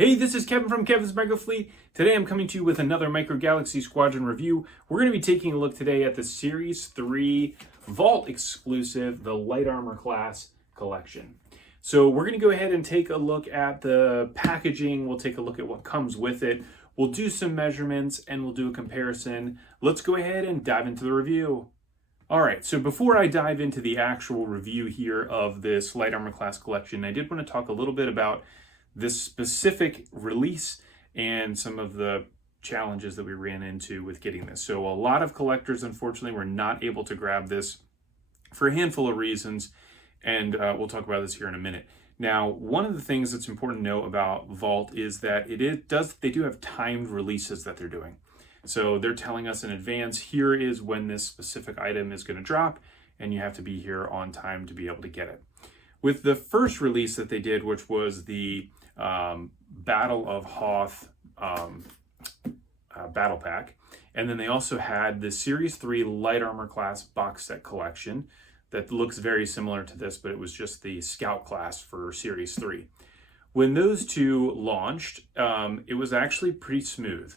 Hey, this is Kevin from Kevin's Micro Fleet. Today I'm coming to you with another Micro Galaxy Squadron review. We're going to be taking a look today at the Series 3 Vault exclusive, the Light Armor class collection. So we're going to go ahead and take a look at the packaging. We'll take a look at what comes with it. We'll do some measurements and we'll do a comparison. Let's go ahead and dive into the review. All right, so before I dive into the actual review here of this Light Armor class collection, I did want to talk a little bit about this specific release and some of the challenges that we ran into with getting this. So a lot of collectors, unfortunately, were not able to grab this for a handful of reasons, and we'll talk about this here in a minute. Now, one of the things that's important to know about Vault is that they do have timed releases that they're doing. So they're telling us in advance, here is when this specific item is going to drop, and you have to be here on time to be able to get it. With the first release that they did, which was the Battle of Hoth Battle Pack, and then they also had the Series 3 Light Armor class box set collection that looks very similar to this, but it was just the Scout class for Series 3. When those two launched, it was actually pretty smooth.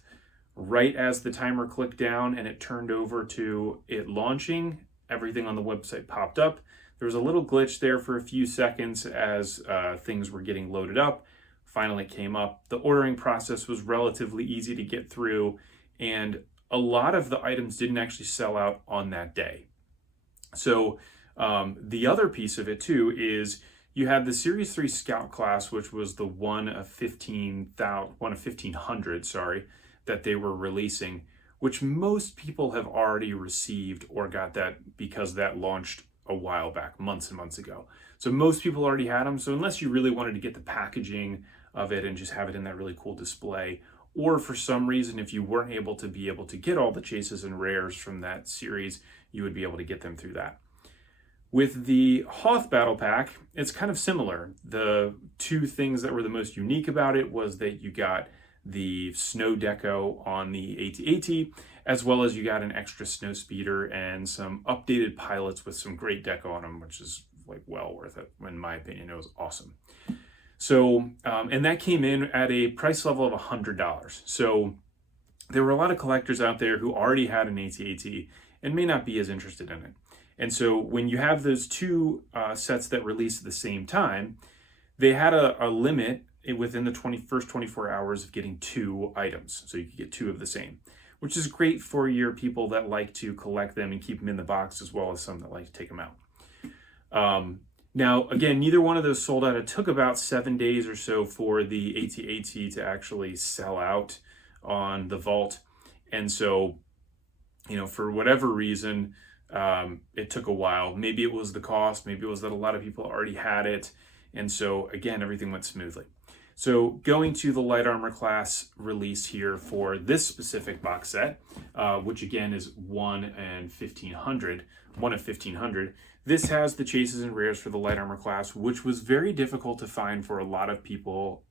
Right as the timer clicked down and it turned over to it launching, everything on the website popped up. There was a little glitch there for a few seconds as things were getting loaded up. Finally came up. The ordering process was relatively easy to get through, and a lot of the items didn't actually sell out on that day. So the other piece of it too is you had the Series 3 Scout class, which was the one of 1,500, that they were releasing, which most people have already received or got that because that launched a while back, months and months ago. So most people already had them. So unless you really wanted to get the packaging of it and just have it in that really cool display, or for some reason, if you weren't able to get all the chases and rares from that series, you would be able to get them through that. With the Hoth Battle Pack, it's kind of similar. The two things that were the most unique about it was that you got the snow deco on the AT-AT, as well as you got an extra snow speeder and some updated pilots with some great deco on them, which is like well worth it. In my opinion, it was awesome. So, and that came in at a price level of $100. So there were a lot of collectors out there who already had an AT-AT and may not be as interested in it. And so when you have those two sets that release at the same time, they had a limit within the first 24 hours of getting 2 items. So you could get 2 of the same, which is great for your people that like to collect them and keep them in the box, as well as some that like to take them out. Now, again, neither one of those sold out. It took about 7 days or so for the AT-AT to actually sell out on the Vault. And so, for whatever reason, it took a while. Maybe it was the cost. Maybe it was that a lot of people already had it. And so, again, everything went smoothly. So going to the Light Armor class release here for this specific box set, which again is 1 of 1,500. This has the chases and rares for the Light Armor class, which was very difficult to find for a lot of people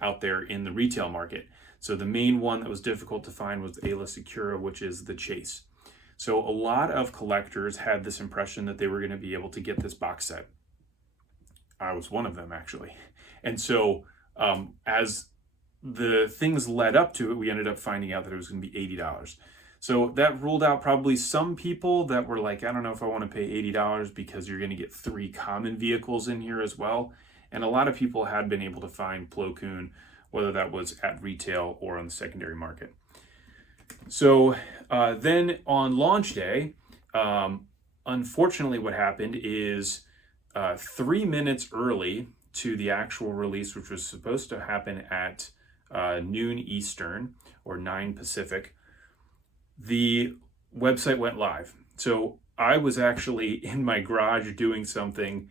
out there in the retail market. So the main one that was difficult to find was the Ayla Secura, which is the chase. So a lot of collectors had this impression that they were going to be able to get this box set. I was one of them, actually. And so as the things led up to it, we ended up finding out that it was going to be $80. So that ruled out probably some people that were like, I don't know if I want to pay $80 because you're going to get 3 common vehicles in here as well. And a lot of people had been able to find Plo Koon, whether that was at retail or on the secondary market. So then on launch day, unfortunately what happened is 3 minutes early to the actual release, which was supposed to happen at noon Eastern or 9 Pacific, the website went live. So I was actually in my garage doing something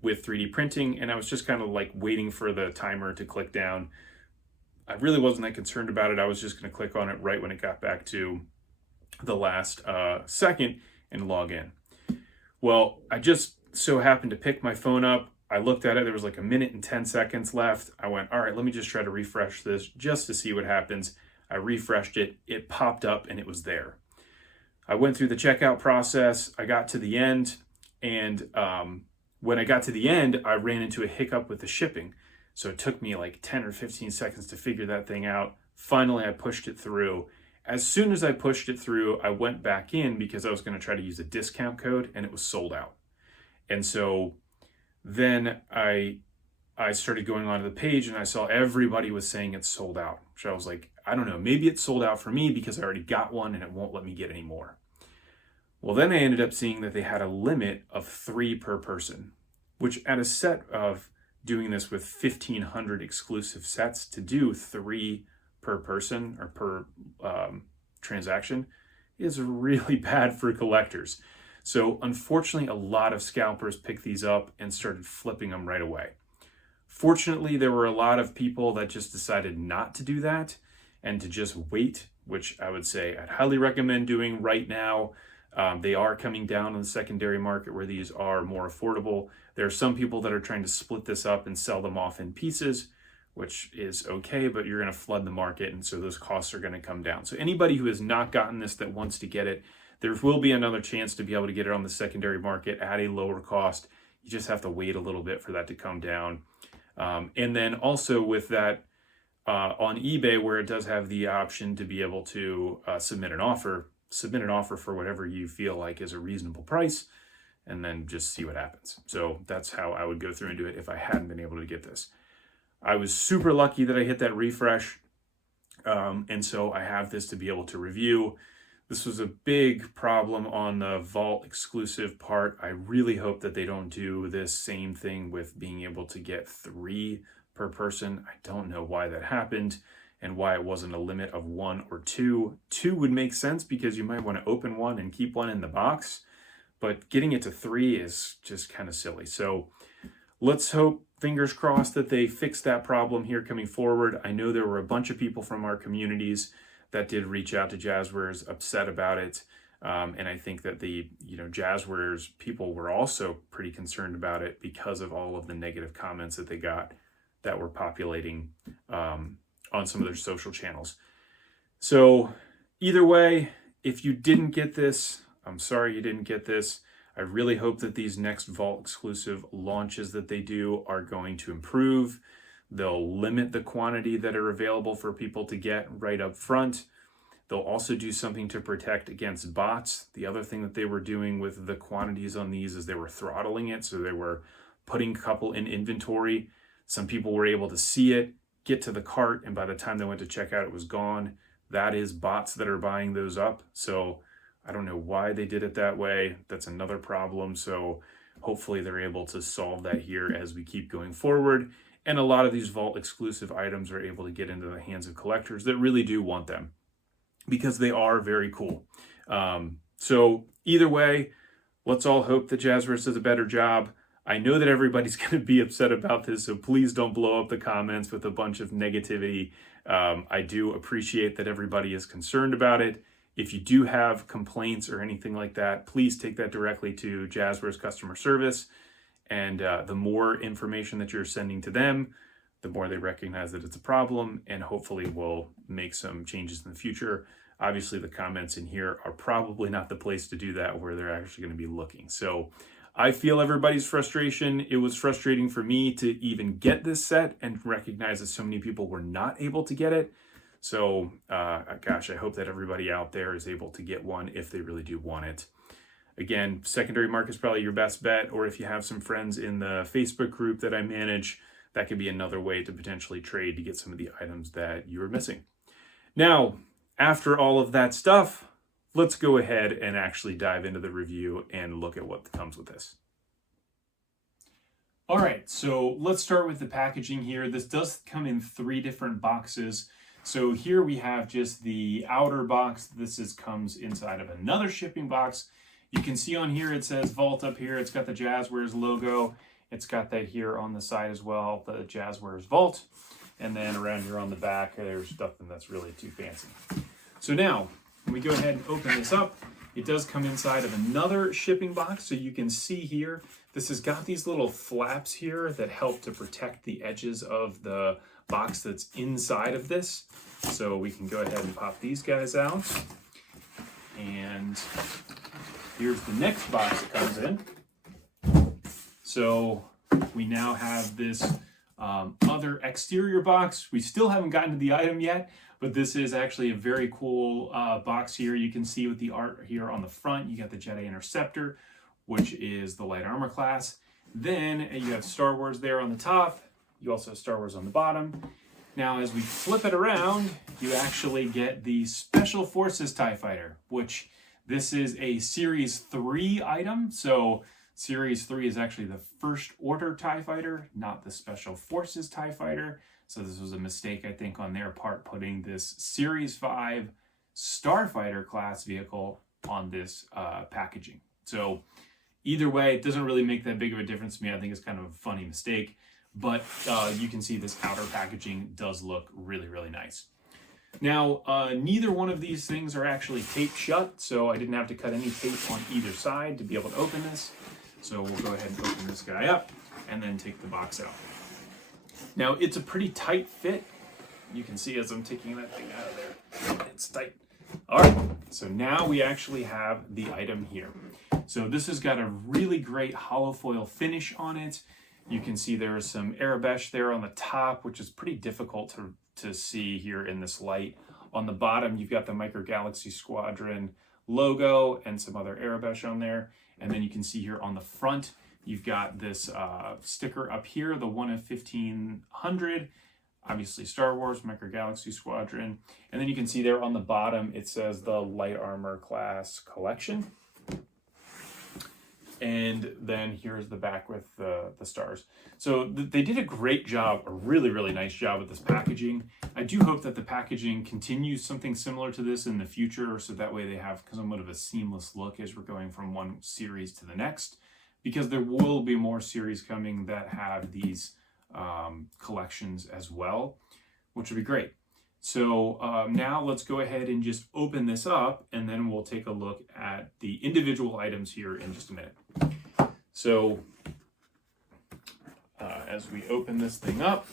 with 3D printing, and I was just kind of like waiting for the timer to click down. I really wasn't that concerned about it. I was just going to click on it right when it got back to the last second and log in. Well, I just so happened to pick my phone up. I looked at it. There was like 1 minute and 10 seconds left. I went, all right, let me just try to refresh this just to see what happens. I refreshed it. It popped up and it was there. I went through the checkout process. I got to the end, and when I got to the end, I ran into a hiccup with the shipping. So it took me like 10 or 15 seconds to figure that thing out. Finally, I pushed it through. As soon as I pushed it through, I went back in because I was going to try to use a discount code, and it was sold out. And so then I started going onto the page, and I saw everybody was saying it's sold out. So I was like, I don't know, maybe it's sold out for me because I already got one and it won't let me get any more. Well, then I ended up seeing that they had a limit of 3 per person, which at a set of doing this with 1,500 exclusive sets, to do 3 per person or per transaction is really bad for collectors. So unfortunately, a lot of scalpers picked these up and started flipping them right away. Fortunately, there were a lot of people that just decided not to do that and to just wait, which I would say I'd highly recommend doing right now. They are coming down on the secondary market where these are more affordable. There are some people that are trying to split this up and sell them off in pieces, which is okay, but you're going to flood the market, and so those costs are going to come down. So anybody who has not gotten this that wants to get it, there will be another chance to be able to get it on the secondary market at a lower cost. You just have to wait a little bit for that to come down. And then also with that, on eBay, where it does have the option to be able to submit an offer for whatever you feel like is a reasonable price, and then just see what happens. So that's how I would go through and do it if I hadn't been able to get this. I was super lucky that I hit that refresh, and so I have this to be able to review. This was a big problem on the Vault exclusive part. I really hope that they don't do this same thing with being able to get 3 per person. I don't know why that happened and why it wasn't a limit of 1 or 2. 2 would make sense because you might want to open one and keep one in the box, but getting it to 3 is just kind of silly. So let's hope, fingers crossed, that they fix that problem here coming forward. I know there were a bunch of people from our communities that did reach out to Jazzwares upset about it. And I think that the Jazzwares people were also pretty concerned about it because of all of the negative comments that they got that were populating on some of their social channels. So either way, if you didn't get this, I'm sorry you didn't get this. I really hope that these next Vault exclusive launches that they do are going to improve. They'll limit the quantity that are available for people to get right up front. They'll also do something to protect against bots. The other thing that they were doing with the quantities on these is they were throttling it. So they were putting a couple in inventory. Some people were able to see it, get to the cart, and by the time they went to check out, it was gone. That is bots that are buying those up. So I don't know why they did it that way. That's another problem. So hopefully they're able to solve that here as we keep going forward. And a lot of these Vault exclusive items are able to get into the hands of collectors that really do want them because they are very cool. So either way, let's all hope that Jazzwares does a better job. I know that everybody's going to be upset about this, so please don't blow up the comments with a bunch of negativity. I do appreciate that everybody is concerned about it. If you do have complaints or anything like that, please take that directly to Jazzwares customer service. And the more information that you're sending to them, the more they recognize that it's a problem, and hopefully will make some changes in the future. Obviously, the comments in here are probably not the place to do that where they're actually going to be looking. So I feel everybody's frustration. It was frustrating for me to even get this set and recognize that so many people were not able to get it. So, gosh, I hope that everybody out there is able to get one if they really do want it. Again, secondary market is probably your best bet, or if you have some friends in the Facebook group that I manage, that could be another way to potentially trade to get some of the items that you are missing. Now, after all of that stuff, let's go ahead and actually dive into the review and look at what comes with this. All right, so let's start with the packaging here. This does come in 3 different boxes. So here we have just the outer box. This comes inside of another shipping box. You can see on here, it says Vault up here. It's got the Jazzwares logo. It's got that here on the side as well, the Jazzwares Vault. And then around here on the back, there's nothing that's really too fancy. So now, when we go ahead and open this up, it does come inside of another shipping box. So you can see here, this has got these little flaps here that help to protect the edges of the box that's inside of this. So we can go ahead and pop these guys out. And here's the next box that comes in. So we now have this other exterior box. We still haven't gotten to the item yet, but this is actually a very cool box here. You can see with the art here on the front, you got the Jedi Interceptor, which is the light armor class. Then you have Star Wars there on the top. You also have Star Wars on the bottom. Now, as we flip it around, you actually get the Special Forces TIE Fighter, which this is a Series 3 item. So Series 3 is actually the First Order TIE Fighter, not the Special Forces TIE Fighter. So this was a mistake, I think, on their part, putting this Series 5 Starfighter class vehicle on this packaging. So either way, it doesn't really make that big of a difference to me. I think it's kind of a funny mistake. But you can see this outer packaging does look really, really nice. Now, neither one of these things are actually taped shut, so I didn't have to cut any tape on either side to be able to open this. So we'll go ahead and open this guy up and then take the box out. Now, it's a pretty tight fit. You can see as I'm taking that thing out of there, it's tight. All right, so now we actually have the item here. So this has got a really great hollow foil finish on it. You can see there is some arabesh there on the top, which is pretty difficult to see here in this light. On the bottom, you've got the Micro Galaxy Squadron logo and some other arabesh on there. And then you can see here on the front, you've got this sticker up here, the 1 of 1500, obviously Star Wars, Micro Galaxy Squadron. And then you can see there on the bottom, it says the Light Armor Class Collection. And then here's the back with the stars. So they did a great job, a really, really nice job with this packaging. I do hope that the packaging continues something similar to this in the future, so that way they have somewhat of a seamless look as we're going from one series to the next, because there will be more series coming that have these collections as well, which would be great. So now let's go ahead and just open this up, and then we'll take a look at the individual items here in just a minute. So as we open this thing up,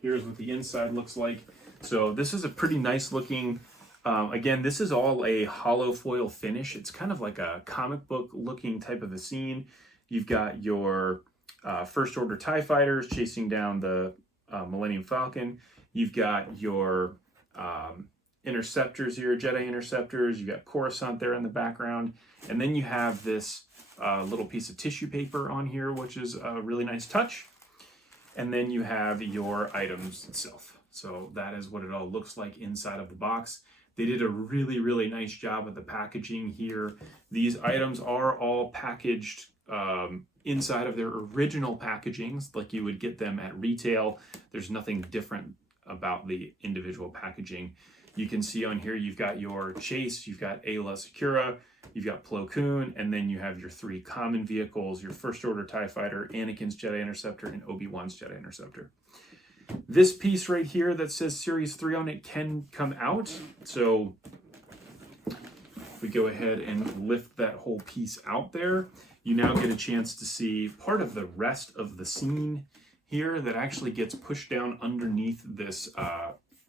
here's what the inside looks like. So this is a pretty nice looking, again, this is all a hollow foil finish. It's kind of like a comic book looking type of a scene. You've got your First Order TIE Fighters chasing down the Millennium Falcon. You've got your interceptors here, Jedi interceptors. You've got Coruscant there in the background. And then you have this little piece of tissue paper on here, which is a really nice touch. And then you have your items itself. So that is what it all looks like inside of the box. They did a really, really nice job with the packaging here. These items are all packaged inside of their original packagings, like you would get them at retail. There's nothing different about the individual packaging. You can see on here you've got your Chase, you've got Ayla Secura, you've got Plo Koon, and then you have your 3 common vehicles, your First Order TIE Fighter, Anakin's Jedi Interceptor, and Obi-Wan's Jedi Interceptor. This piece right here that says Series 3 on it can come out. So if we go ahead and lift that whole piece out there, you now get a chance to see part of the rest of the scene here that actually gets pushed down underneath this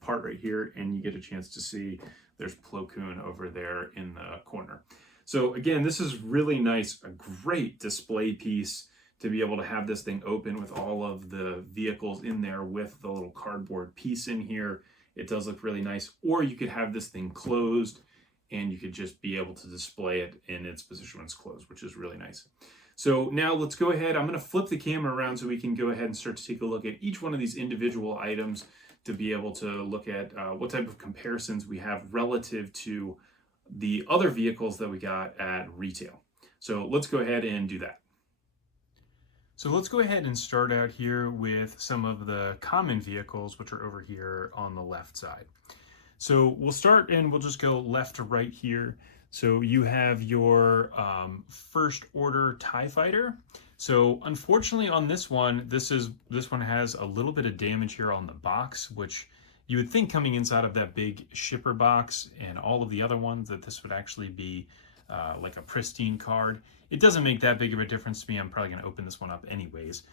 part right here, and you get a chance to see there's Plo Koon over there in the corner. So again, this is really nice, a great display piece to be able to have this thing open with all of the vehicles in there with the little cardboard piece in here. It does look really nice. Or you could have this thing closed and you could just be able to display it in its position when it's closed, which is really nice. So now let's go ahead. I'm going to flip the camera around so we can go ahead and start to take a look at each one of these individual items to be able to look at what type of comparisons we have relative to the other vehicles that we got at retail. So let's go ahead and do that. So let's go ahead and start out here with some of the common vehicles, which are over here on the left side. So we'll start and we'll just go left to right here. So you have your First Order TIE Fighter. So unfortunately on this one has a little bit of damage here on the box, which you would think coming inside of that big shipper box and all of the other ones that this would actually be like a pristine card. It doesn't make that big of a difference to me. I'm probably going to open this one up anyways.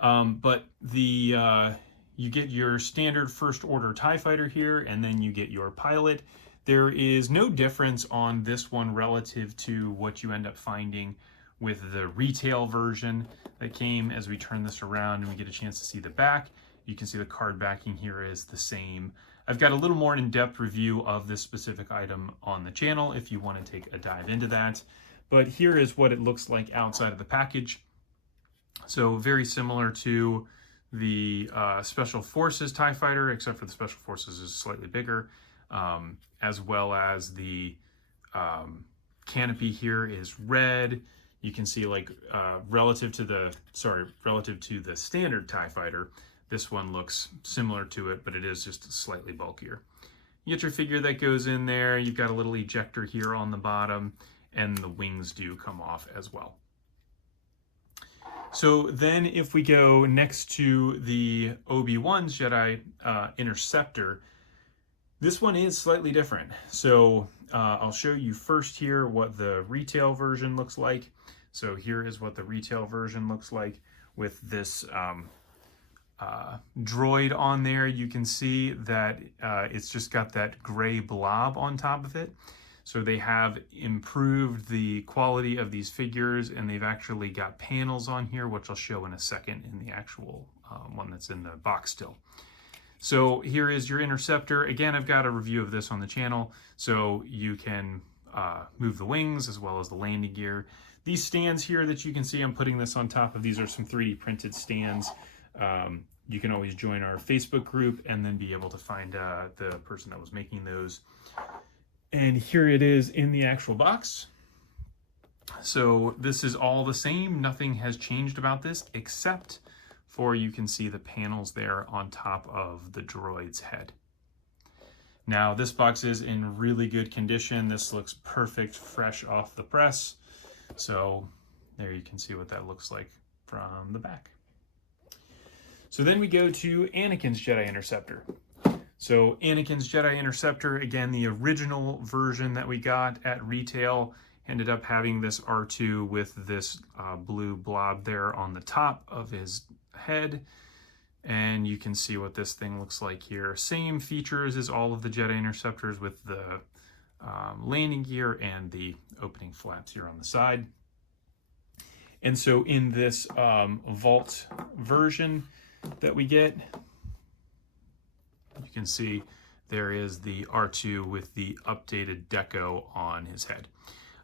But you get your standard First Order TIE Fighter here, and then you get your pilot. There is no difference on this one relative to what you end up finding with the retail version that came. As we turn this around and we get a chance to see the back, you can see the card backing here is the same. I've got a little more in-depth review of this specific item on the channel if you want to take a dive into that. But here is what it looks like outside of the package. So very similar to the Special Forces TIE Fighter, except for the Special Forces is slightly bigger, as well as the canopy here is red. You can see, like, relative to the standard TIE Fighter, this one looks similar to it, but it is just slightly bulkier. You get your figure that goes in there. You've got a little ejector here on the bottom, and the wings do come off as well. So then if we go next to the Obi-Wan's Jedi Interceptor, this one is slightly different. So I'll show you first here what the retail version looks like. So here is what the retail version looks like with this droid on there. You can see that it's just got that gray blob on top of it. So they have improved the quality of these figures, and they've actually got panels on here, which I'll show in a second in the actual one that's in the box still. So here is your Interceptor. Again, I've got a review of this on the channel, so you can move the wings as well as the landing gear. These stands here that you can see, I'm putting this on top of, these are some 3D printed stands. You can always join our Facebook group and then be able to find the person that was making those. And here it is in the actual box. So this is all the same. Nothing has changed about this except for, you can see the panels there on top of the droid's head. Now this box is in really good condition. This looks perfect, fresh off the press. So there you can see what that looks like from the back. So then we go to Anakin's Jedi Interceptor. So Anakin's Jedi Interceptor, again, the original version that we got at retail ended up having this R2 with this blue blob there on the top of his head. And you can see what this thing looks like here. Same features as all of the Jedi Interceptors with the landing gear and the opening flaps here on the side. And so in this vault version that we get, you can see there is the R2 with the updated deco on his head.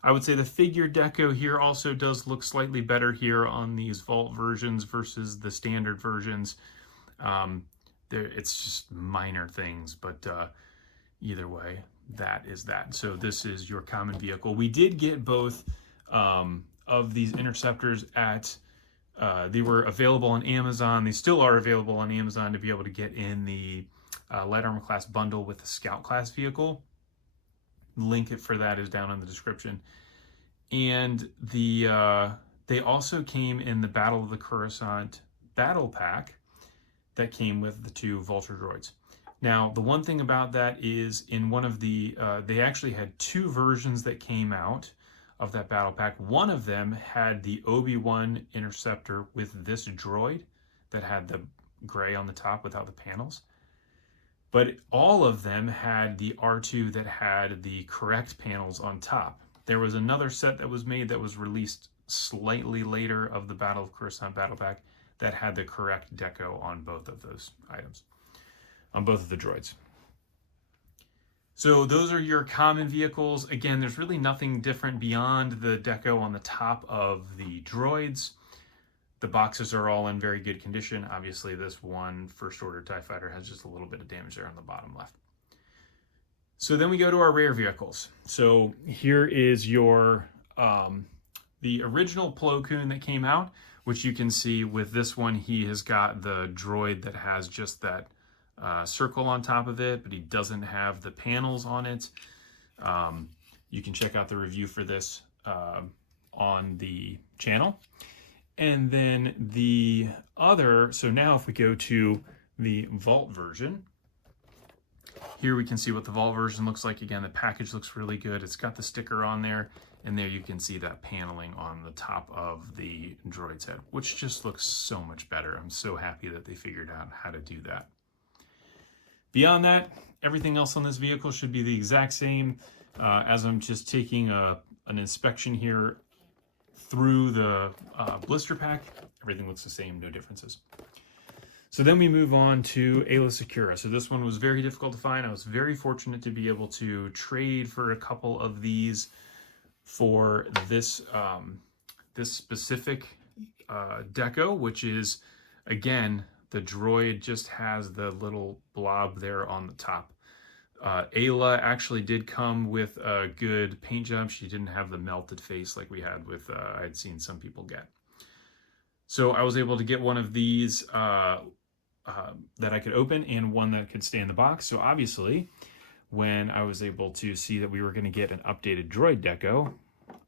I would say the figure deco here also does look slightly better here on these vault versions versus the standard versions. It's just minor things, but either way, that is that. So this is your common vehicle. We did get both of these Interceptors at, they were available on Amazon. They still are available on Amazon to be able to get in the light armor class bundle with the scout class vehicle. Link for that is down in the description. And they also came in the Battle of the Coruscant battle pack that came with the 2 Vulture droids. Now, the one thing about that is in one of the, they actually had 2 versions that came out of that battle pack. One of them had the Obi-Wan Interceptor with this droid that had the gray on the top without the panels. But all of them had the R2 that had the correct panels on top. There was another set that was made that was released slightly later of the Battle of Coruscant battle pack that had the correct deco on both of those items, on both of the droids. So those are your common vehicles. Again, there's really nothing different beyond the deco on the top of the droids. The boxes are all in very good condition. Obviously, this one First Order TIE Fighter has just a little bit of damage there on the bottom left. So then we go to our rare vehicles. So here is your the original Plo Koon that came out, which you can see with this one. He has got the droid that has just that circle on top of it, but he doesn't have the panels on it. You can check out the review for this on the channel. And then the other, so now if we go to the vault version, here we can see what the vault version looks like. Again, the package looks really good. It's got the sticker on there, and there you can see that paneling on the top of the droid's head, which just looks so much better. I'm so happy that they figured out how to do that. Beyond that, everything else on this vehicle should be the exact same. As I'm just taking an inspection here, through the blister pack, everything looks the same, no differences. So then we move on to Ayla Secura. So this one was very difficult to find. I was very fortunate to be able to trade for a couple of these for this this specific deco, which is, again, the droid just has the little blob there on the top. Ayla actually did come with a good paint job. She didn't have the melted face like we had with, I'd seen some people get. So I was able to get one of these that I could open and one that could stay in the box. So obviously, when I was able to see that we were going to get an updated droid deco,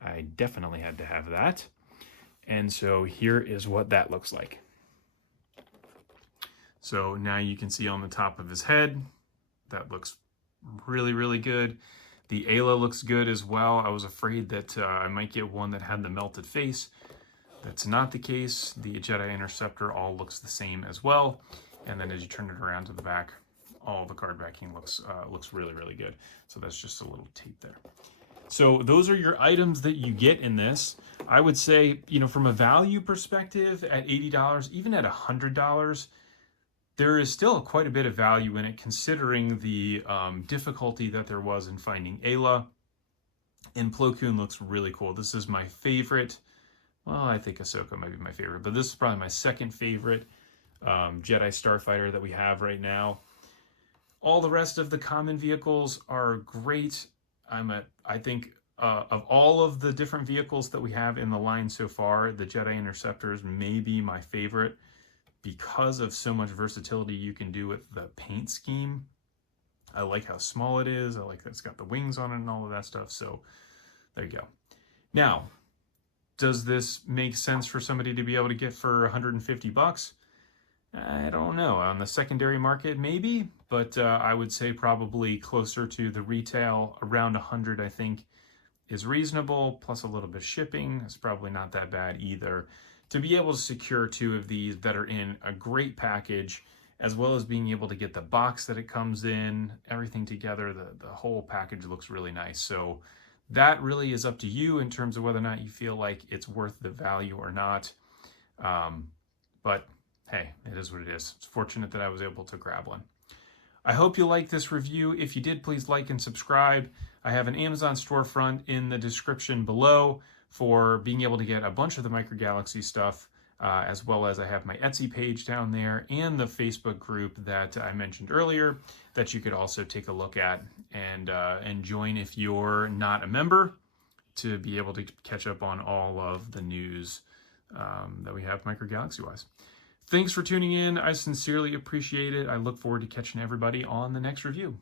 I definitely had to have that. And so here is what that looks like. So now you can see on the top of his head, that looks really, really good. The Ayla looks good as well. I was afraid that I might get one that had the melted face. That's not the case. The Jedi Interceptor all looks the same as well. And then as you turn it around to the back, all the card backing looks really, really good. So that's just a little tape there. So those are your items that you get in this. I would say, you know, from a value perspective, at $80, even at $100, there is still quite a bit of value in it, considering the difficulty that there was in finding Ayla. And Plo Koon looks really cool. This is my favorite. Well, I think Ahsoka might be my favorite, but this is probably my second favorite Jedi Starfighter that we have right now. All the rest of the common vehicles are great. I think of all of the different vehicles that we have in the line so far, the Jedi Interceptors may be my favorite because of so much versatility you can do with the paint scheme. I like how small it is. I like that it's got the wings on it and all of that stuff. So there you go. Now, does this make sense for somebody to be able to get for $150? I don't know. On the secondary market, maybe, but I would say probably closer to the retail. Around 100, I think, is reasonable, plus a little bit of shipping. It's probably not that bad either. To be able to secure two of these that are in a great package, as well as being able to get the box that it comes in, everything together, the whole package looks really nice. So that really is up to you in terms of whether or not you feel like it's worth the value or not. But hey, it is what it is. It's fortunate that I was able to grab one. I hope you liked this review. If you did, please like and subscribe. I have an Amazon storefront in the description below for being able to get a bunch of the Micro Galaxy stuff, as well as I have my Etsy page down there and the Facebook group that I mentioned earlier that you could also take a look at and join if you're not a member, to be able to catch up on all of the news that we have Micro Galaxy wise. Thanks for tuning in. I sincerely appreciate it. I look forward to catching everybody on the next review.